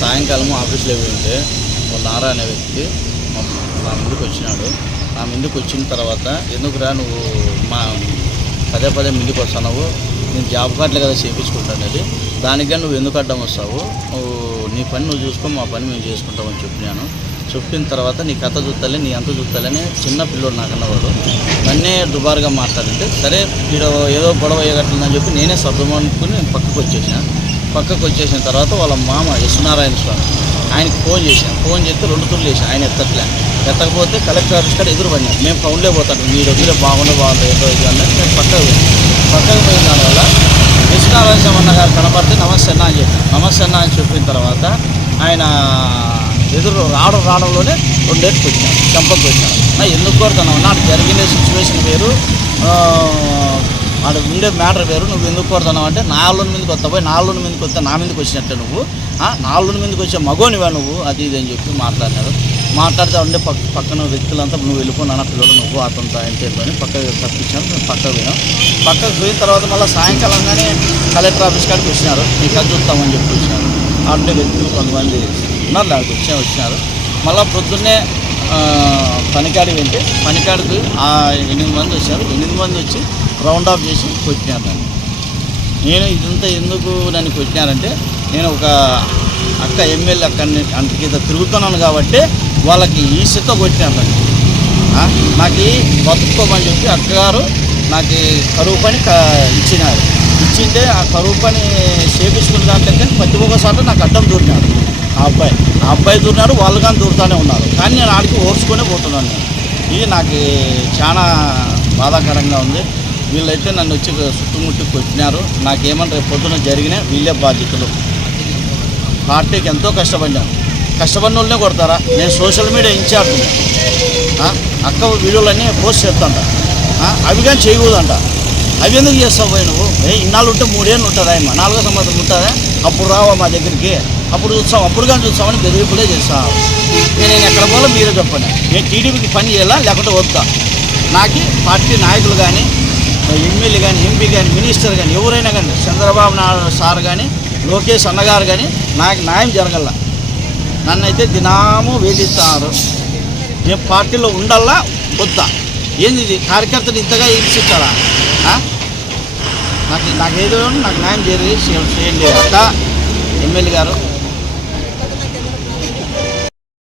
సాయంకాలం ఆఫీస్లో వెళ్తే నారా అనే వ్యక్తి నా ముందుకు వచ్చినాడు. నా ముందుకు వచ్చిన తర్వాత ఎందుకురా నువ్వు మా పదే పదే ముందుకు వస్తున్నావు, నేను జాబ్ కార్డులే కదా చేయించుకుంటాను, దానికే నువ్వు ఎందుకు అడ్డం వస్తావు, నువ్వు నీ పని నువ్వు చూసుకో, మా పని మేము చేసుకుంటామని చెప్పినాను. చెప్పిన తర్వాత నీ కథ చూస్తాలే, నీ అంత చూస్తాలని చిన్న పిల్లోడు నాకన్నవాడు నన్నే దుబారుగా మాట్లాడితే, సరే ఇక్కడ ఏదో గొడవ అయ్యేటట్టుందని చెప్పి నేనే సర్దుమనుకుని పక్కకు వచ్చేసిన తర్వాత వాళ్ళ మామ యశ్వనారాయణ స్వామి ఆయనకి ఫోన్ చేస్తే 2 తుళ్ళు వేసాను. ఆయన ఎత్తకపోతే కలెక్టర్ ఆఫీస్ కాడ ఎదురు పడినాను. మేము ఫౌండ్లే పోతాను, మీరు వదిలే బాగుండదు ఏదో ఇది అన్నట్టు నేను పక్కకు పోయిన దానివల్ల యశ్వనారాయణ స్వామి అన్న గారు కనపడితే నమస్తే అన్న అని చెప్పాను. నమస్తే అన్న అని చెప్పిన తర్వాత ఆయన ఎదురు రావడంలోనే 2 ఏళ్ళకి వచ్చినాడు, చంపకు వచ్చినాడు. ఎందుకు కోరుతున్నావు, నాకు జరిగిన సిచ్యువేషన్ వేరు, వాడు ఉండే మ్యాటర్ వేరు, నువ్వు ఎందుకు కోరుతున్నావు అంటే 4 మీదకి వస్తావు, 4 మీదకి వస్తే నా మీదకి వచ్చినట్టే, నువ్వు 4 మీదకి వచ్చే మగోనివా నువ్వు, అది ఇది అని చెప్పి మాట్లాడితే ఉండే పక్కన వ్యక్తులంతా నువ్వు వెళ్ళిపోయినా పిల్లలు నువ్వు అతనితో ఆయన పక్కకు తప్పించాను. మేము పక్కకు పోయిన తర్వాత మళ్ళీ సాయంకాలంగానే కలెక్టర్ ఆఫీస్ కాడికి వచ్చినారు, నీకు అది చూస్తామని చెప్పి వచ్చినారు. అట్లే వ్యక్తులు కొంతమంది ఉన్నారు, దానికి వచ్చినారు. మళ్ళీ పొద్దున్నే పనికాడికి వెళ్తే పనికాడికి 8 మంది వచ్చారు. 8 మంది వచ్చి రౌండ్ ఆఫ్ చేసి కొట్టినారు నన్ను. నేను ఇదంతా ఎందుకు నన్ను కొట్టినారంటే, నేను ఒక అక్క ఎమ్మెల్యే అక్కడికి తిరుగుతున్నాను కాబట్టి వాళ్ళకి ఈసతో కొట్టినారు నన్ను. నాకు బతుక్కోమని చెప్పి అక్కగారు నాకు కరువు పని ఇచ్చిందే, ఆ కరువు పని చేపించుకున్న దాంట్లో ప్రతి ఒక్కసారి నాకు అడ్డం దూరినాడు ఆ అబ్బాయి దూరినాడు, వాళ్ళు కానీ దూరుతూనే ఉన్నారు. కానీ నేను ఆడికి ఓర్చుకునే పోతున్నాను. ఇది నాకు చాలా బాధాకరంగా ఉంది. వీళ్ళైతే నన్ను వచ్చి చుట్టుముట్టి కొట్టినారు. నాకేమన్నా రేపు పొద్దున జరిగినా వీళ్ళే బాధ్యతలు. పార్టీకి ఎంతో కష్టపడిన వాళ్ళనే కొడతారా? నేను సోషల్ మీడియా ఇన్ఛార్జ్, అక్క వీడియోలన్నీ పోస్ట్ చేస్తాంట, అవి కానీ చేయకూడదంట. అవి ఎందుకు చేస్తావు పోయి నువ్వు? ఇన్నాళ్ళు ఉంటే 3 ఏళ్ళు ఉంటుందా, 4వ సంవత్సరం ఉంటుందా? అప్పుడు రావా మా దగ్గరికి, అప్పుడు చూస్తాం, అప్పుడు కానీ చూస్తామని బెదిరింపులే చేస్తావు. నేను ఎక్కడ పోలో మీరే చెప్పండి. నేను టీడీపీకి పని చేయాలా లేకపోతే వద్దా? నాకు పార్టీ నాయకులు కానీ, ఎమ్మెల్యే కానీ, ఎంపీ కానీ, మినిస్టర్ కానీ, ఎవరైనా కానీ, చంద్రబాబు నాయుడు సార్ కానీ, లోకేష్ అన్నగారు కానీ నాకు న్యాయం జరగల. నన్నైతే దినాము వేధిస్తారు. నేను పార్టీలో ఉండాలా వద్దా? ఏంది కార్యకర్తలు ఇంతగా ఇచ్చారా? నాకు ఏదో నాకు న్యాయం చేయండి అక్క ఎమ్మెల్యే గారు.